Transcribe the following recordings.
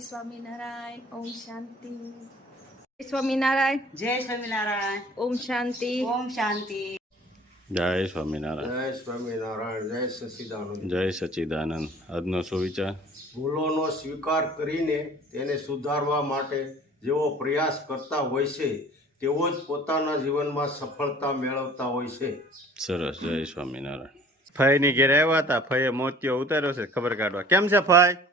જય સ્વામિનારાયણ ઓમ શાંતિ સ્વામિનારાયણ જય સ્વામિનારાયણ ઓમ શાંતિ ઓમ શાંતિ જય સ્વામિનારાયણ જય સ્વામિનારાયણ જય સચિદાનંદ જય સચિદાનંદ આજનો સુવિચાર? ભૂલોનો સ્વીકાર કરીને તેને સુધારવા માટે જેઓ પ્રયાસ કરતા હોય છે તેઓ જ પોતાના જીવનમાં સફળતા મેળવતા હોય છે. સરસ. જય સ્વામિનારાયણ. ફઈ ની ઘેર આવ્યા હતા. ફઈએ મોતિયો ઉતાર્યો છે. ખબર કાઢવા. કેમ છે ફઈ?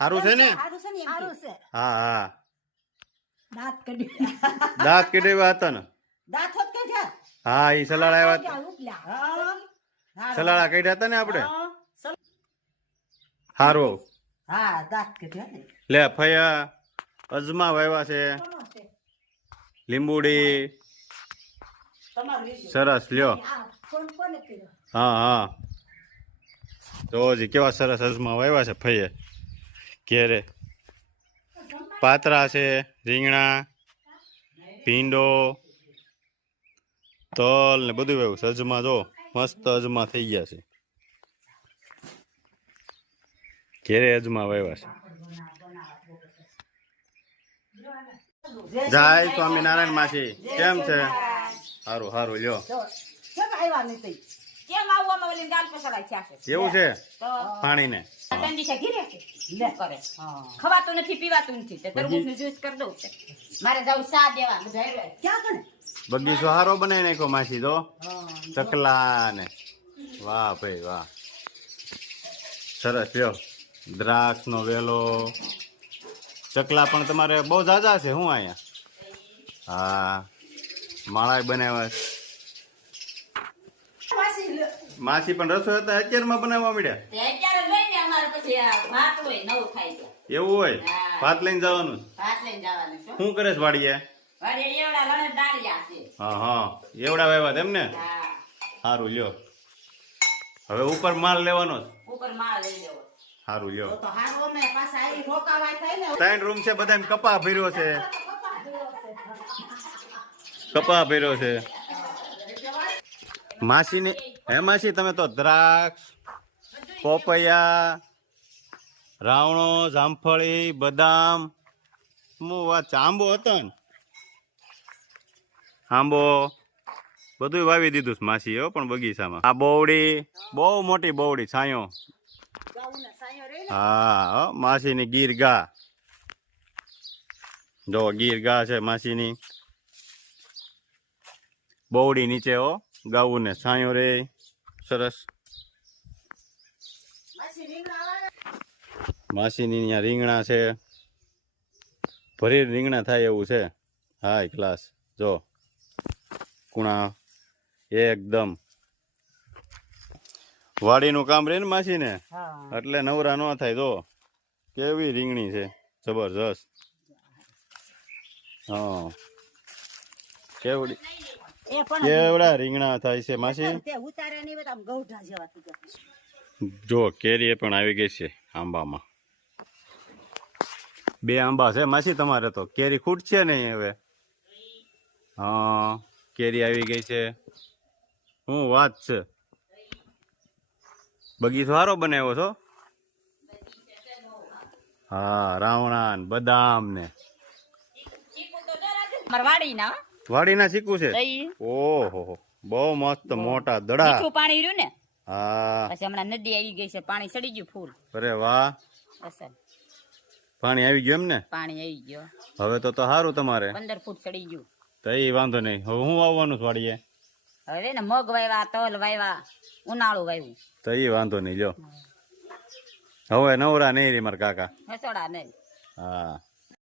સારું છે ને? સારું છે ને સારું છે. હા હા. દાંત કાઢ્યું દાંત કેડવા હતા ને. દાંત હોત કાઢ્યા હા ઈ સલાડ આવ્યા હતા સલાડા કઢ્યા હતા ને આપણે? હારો. હા દાંત કઢ્યા લે ફયા અજમા વાવ્યા છે. લીંબુડી. સરસ લ્યો. હા હા હા. તો જી કેવા સરસ અજમા વાવ્યા છે ફઈએ ઘેરે. પાતરા છે, રીંગણા, ભીંડો, તલ ને બધું એવું અજમા જો, મસ્ત અજમા થઈ ગયા છે. ઘેરે અજમા વાવ્યા છે. જય સ્વામિનારાયણ માસી. કેમ છે? સારું સારું લ્યો. કેમ આવવામાં ઓલી દાલ પસરાય છે? એવું છે? પાણીને. ઠંડી છે ઘીરે છે? લે. કરે. ખવાતું નથી પીવાતું નથી. તરબૂચનું જ્યુસ કરી દઉં છે. મારે જવું સા દેવા બધા ક્યાં કણે બગીચો હારો બનાવી નાખ્યો માસી તો ચકલા ને વાહ ભાઈ વાહ. સરસ લ્યો દ્રાક્ષ નો વેલો. ચકલા પણ તમારે બહુ ઝાઝા છે હું અહીંયા? હા. માળા બનાવ્યા છે. માસી પણ રસોઈ હતા અત્યારમાં બનાવવા મળ્યા અત્યારે હોય ને અમારે પછી ભાત હોય નવું ખાઈ જાય એવું હોય? ભાત લઈને જવાનું? ભાત લઈને જવાનું શું કરે છે વાડીએ? વળી એવડા લણે દાળિયા છે. હા હા. એવડા વાવ્યા તેમ ને? સારું લ્યો. હવે ઉપર માલ લેવાનો ઉપર માલ લઈ લેવો. સારું લ્યો. તો હારો ને પાછા આવી રોકાવાય થાય ને. ત્રણ રૂમ છે બધા કપા ભર્યો છે. કપા ભર્યો છે. માસીની માસી તમે તો દ્રાક્ષ પોપૈયા રાવણો જામફળી બદામ હું વાત આંબો હતો ને આંબો બધું વાવી દીધું છે માસી હો પણ બગીચામાં. આ બોવડી બહુ મોટી બોવડી છાંયો હો, માસીની ગીર ગા જો ગીર ગા છે માસીની. બોવડી નીચે હો ગાવું ને છાંયો રે. સરસ. માસીની અહીંયા રીંગણા છે. ભરી રીંગણા થાય એવું છે. હાય ક્લાસ જો. કુણા. એકદમ. વાડીનું કામ રે ને માસીને? એટલે નવરા ન થાય જો. કેવી રીંગણી છે. જબરજસ્ત. હા. કેવડી? કેવડા રીંગણા થાય છે માસી? તે ઉતાર્યા નહીં બધા આમ ગૌઢા જેવા થઈ ગયા જો કેરી પણ આવી ગઈ છે આંબામાં. બે આંબા છે માસી તમારે તો. કેરી ખૂટશે નહીં હવે? હા કેરી આવી ગઈ છે. શું વાત છે. બગીચો સારો બનાવ્યો છો? હા રાવણા ને બદામ ને મરવાડી ના વાડીના શીખવું છે? ઓહો બહુ મસ્ત મોટા દડા. મીઠું પાણી રહ્યું ને? હા. પછી હમણાં નદી આવી ગઈ છે પાણી ચડી ગયું ફૂલ. અરે વાહ. પાણી આવી ગયું એમ ને? પાણી આવી ગયો. હવે તો તો સારું તમારે. પંદર ફૂટ ચડી ગયું. તો એ વાંધો નહીં. હવે હું વાવવાનું છે વાડીએ હવે ને મગ વાવ્યા તલ વાવ્યા ઉનાળું વાવ્યું તો એ વાંધો નહીં જો. હવે નવરા નહીં રે મારા કાકા. હસોડા નહીં. હા.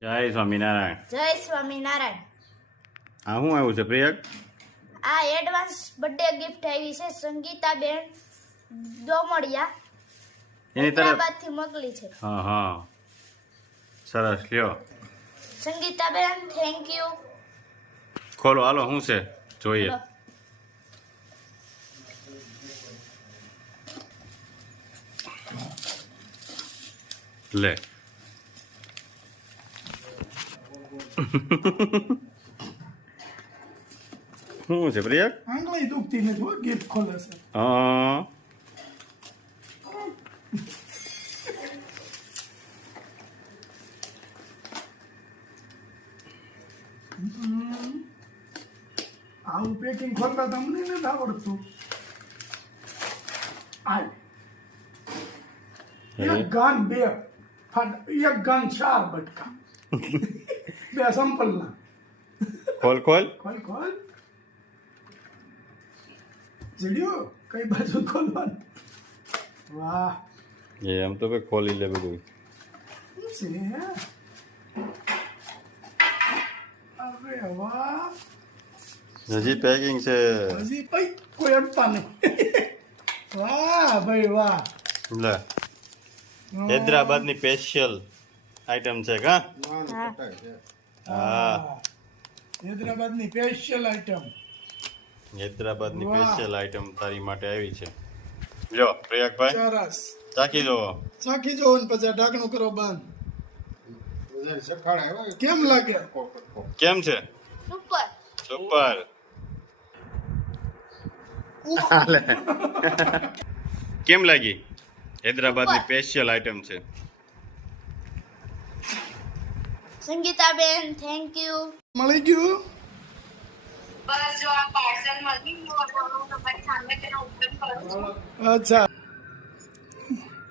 જય સ્વામિનારાયણ. જય સ્વામિનારાયણ. આ શું આવ્યું છે પ્રિયક આ એડવાન્સ બર્થડે ગિફ્ટ આવી છે સંગીતાબેન દોમડિયા એની તરફ હૈદરાબાદથી મોકલી છે. હા હા. સરસ લ્યો. સંગીતાબેન થેન્ક યુ ખોલો હાલો શું છે? જોઈએ. લે. શું છે પ્રિયક આંગળી દુખતી નથી હો ગિફ્ટ ખોલે છે હા આવું પેકિંગ ખોલતા તમને નથી આવડતું આલ એક ગન બે એક ગન ચાર બટકા બે સંપલના ખોલ ખોલ ખોલ ખોલ જીડ્યો કઈ બાજુ ખોલવાનું? વાહ. એ એમ તો ભાઈ ખોલી લે બધું. છે અરે વાહ. હજી પેકિંગ છે. હજી ભાઈ કોઈ અડતા નહીં. વાહ ભાઈ વાહ. લે. હૈદરાબાદની સ્પેશિયલ આઈટમ છે કા? હા. હૈદરાબાદની સ્પેશિયલ આઈટમ હૈદરાબાદની સ્પેશિયલ આઈટમ તારી માટે આવી છે. જો પ્રયાગભાઈ સરસ. ચાખી જુઓ ચાખી જોવો ને પછી ઢાંકણું કરો બંધ. કેમ લાગે? કેમ છે? સુપર સુપર કેમ લાગી? હૈદરાબાદની સ્પેશિયલ આઈટમ છે. સંગીતાબેન થેન્ક યુ મળી ગયું? બસ જો આ પાર્સલ મળી ગયું અને તમારી સામે તેનો ઉપયોગ કરું. છું અચ્છા.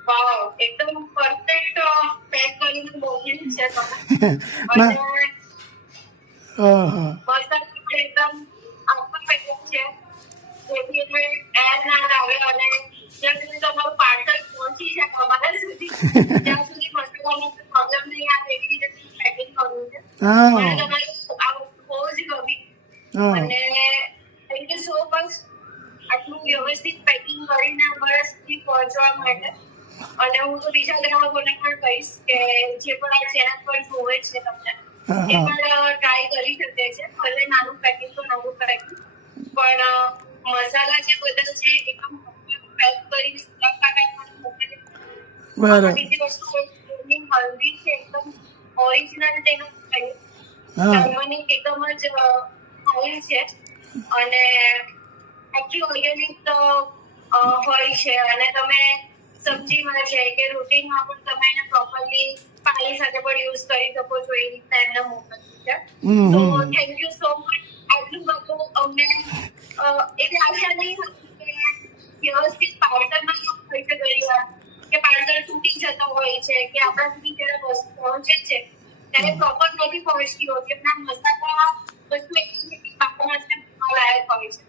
વાવ એકદમ પરફેક્ટ પેક કરીને મોકલ્યું છે તમે. અને હા. હા એકદમ આખું પેકેજ છે. જેથી એટલે એર ના આવે અને જ્યાં સુધી તમારું પાર્સલ પહોંચી જાય અમારા સુધી ત્યાં સુધી મસાલાનો પ્રોબ્લેમ નહીં. આવે એવી રીતે પેકિંગ કરવું છે હા મને તમારી આ વસ્તુ બહુ જ ગમી હા અને થેન્ક યુ સો મચ આટલું વ્યવસ્થિત પેકિંગ કરીને અમારા સુધી પહોંચવા માટે. અને હું તો બીજા ગ્રાહકોને પણ કહીશ કે જે પણ આ ચેનલ પર જોવે છે તમને એ પણ ટ્રાય કરી શકે છે. ભલે નાનું પેકિંગ તો નવું પેકિંગ પણ મસાલા જે બધા છે એકદમ પેક કરીને બરાબર. બીજી વસ્તુ હલ્દી છે એકદમ ઓરિજિનલ તેનું હા. એકદમ જ ફાઇન છે. અને આખી ઓર્ગેનિક હોય છે. અને તમે સબ્જીમાં છે કે રોટીમાં પણ તમે એને પ્રોપરલી પાણી સાથે પણ યુઝ કરી શકો છો એ રીતના એમને મોકલ્યું છે. તો થેન્ક યુ સો મચ આટલું બધું અમને એવી આશા નહીં હતી કે વ્યવસ્થિત પાર્સલમાં થઈ છે ઘણી વાર કે પાર્સલ તૂટી જતો હોય છે કે આપણા સુધી જ્યારે વસ્તુ પહોંચે છે ત્યારે પ્રોપર નથી પહોંચતી હોતી. એમના મસાલા વસ્તુ એટલી છે કે બાપાના છે લાયક હોય છે.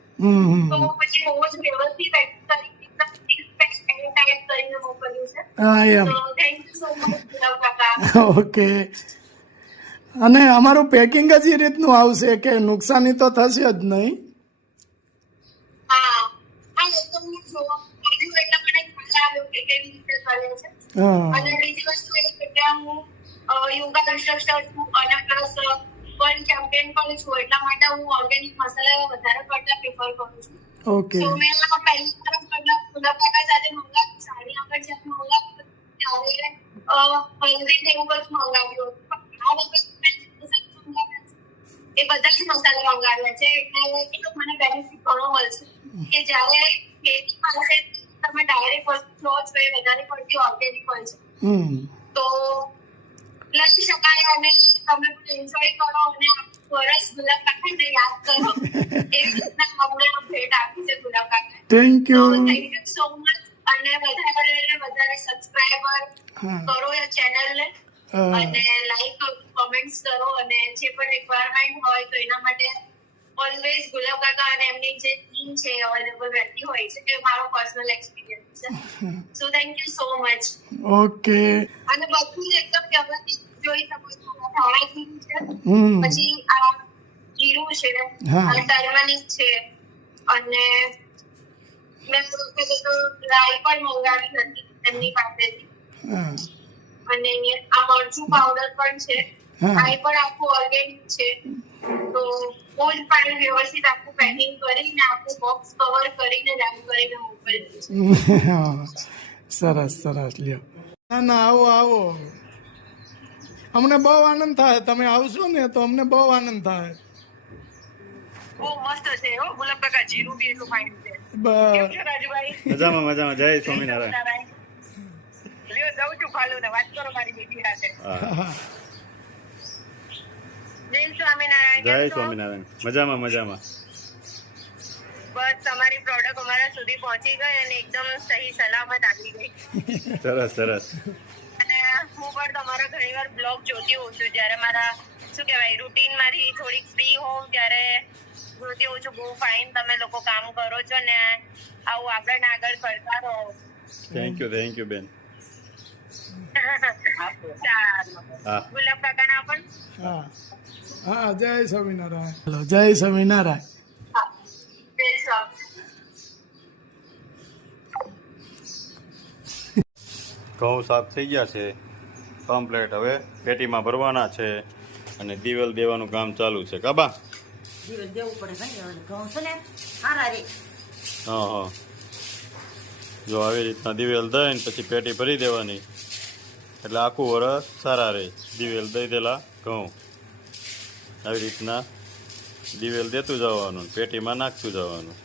તો પછી બહુ જ વ્યવસ્થિત ઓકે. અને અમારું પેકિંગ જ એ રીતનું આવશે કે નુકસાની તો થશે જ નહીં? હા. અને બીજી વસ્તુ એ કે હું યોગા ઇન્સ્ટ્રક્ટર છું અને પ્લસ વન કેમ્પેન પણ છું એટલા માટે હું ઓર્ગેનિક મસાલા વધારે પડતા પ્રિફર કરું છું. ઓકે તો મેં પહેલી તરફ પહેલા ગુલાબ કાકા સાથે મંગાવ્યું સાડી આગળ જ્યારે મંગાવ્યું ત્યારે હલ્દી ને એવું બધું મંગાવ્યું આ વખત એ બધા જ મસાલા મંગાવ્યા છે. એટલે એટલો મને બેનિફિટ ઘણો મળશે. કે જ્યારે ખેતી પાસે તમે ડાયરેક્ટ વસ્તુ લો છો એ વધારે પડતી ઓર્ગેનિક હોય છે. તો લઈ શકાય અને તમે એન્જોય કરો અને વરસ ગુલાબ કાકાને યાદ કરો. એવી રીતના અમને ભેટ આપી છે ગુલાબ કાકા thank you thank you so much અને વધારે ને વધારે સબસ્ક્રાઇબર કરો આ ચેનલને અને લાઈક કમેન્ટ્સ કરો. અને જે પણ રિક્વાયરમેન્ટ હોય તો એના માટે ઓલવેઝ ગુલાબ કાકા અને એમની જે ટીમ છે અવેલેબલ રહેતી હોય છે તે મારો પર્સનલ એક્સપિરિયન્સ છે. So thank you so much okay અને બધું એકદમ વ્યવસ્થિત જોઈ શકો છો ધાણા છે. પછી આ જીરું છે હા. છે. અને મેં તો રાઈ પણ મંગાવી હતી એમની પાસેથી. અને આ મરચું પાવડર પણ છે. આ પણ આખું ઓર્ગેનિક છે. તો બહુ જ પાણી વ્યવસ્થિત આખું પેકિંગ કરીને આખું બોક્સ કવર કરીને રેપ કરીને મોકલ્યું સરસ સરસ. લ્યો. ના ના આવો આવો. અમને બહુ આનંદ થાય. તમે આવશો ને તો અમને બહુ આનંદ થાય. બહુ મસ્ત છે હો. ગુલાબ જીરું બી એટલું ફાઇન છે. બ- મજામાં મજામાં. જય સ્વામિનારાયણ. લ્યો જાઉં છું ફાલુ ને વાત કરો મારી બેબી સાથે. જય સ્વામિનારાયણ. જય સ્વામિનારાયણ. મજામાં મજામાં. બસ તમારી પ્રોડક્ટ અમારા સુધી પહોંચી ગઈ અને એકદમ સહી સલામત આવી ગઈ. સરસ સરસ. ઘણીવાર બ્લોગ જોતી હોઉં છું જ્યારે મારા શું કહેવાય રૂટીનમાંથી થોડીક ફ્રી હોઉં ત્યારે જોતી હોઉં છું બહુ ફાઇન તમે લોકો કામ કરો છો ને આવું આપણે આગળ કરતા રહો. થેન્ક યુ થેન્ક યુ બેન. ગુલાબ કાકાના પણ? હા. હા જય સ્વામિનારાયણ. હલો જય સ્વામિનારાયણ. હા જય સ્વામી ઘઉં સાફ થઈ ગયા છે. કમ્પ્લેટ હવે પેટીમાં ભરવાના છે અને દિવેલ દેવાનું કામ ચાલુ છે. કાબા દિવસ દેવું પડે ઘઉં છે ને સારા રે. હા હા. જો આવી રીતના દિવેલ દઈને પછી પેટી ભરી દેવાની. એટલે આખું વરસ સારા રહે દિવેલ દઈ દેલા ઘઉં. આવી રીતના દિવેલ દેતું જવાનું પેટીમાં નાખતું જવાનું.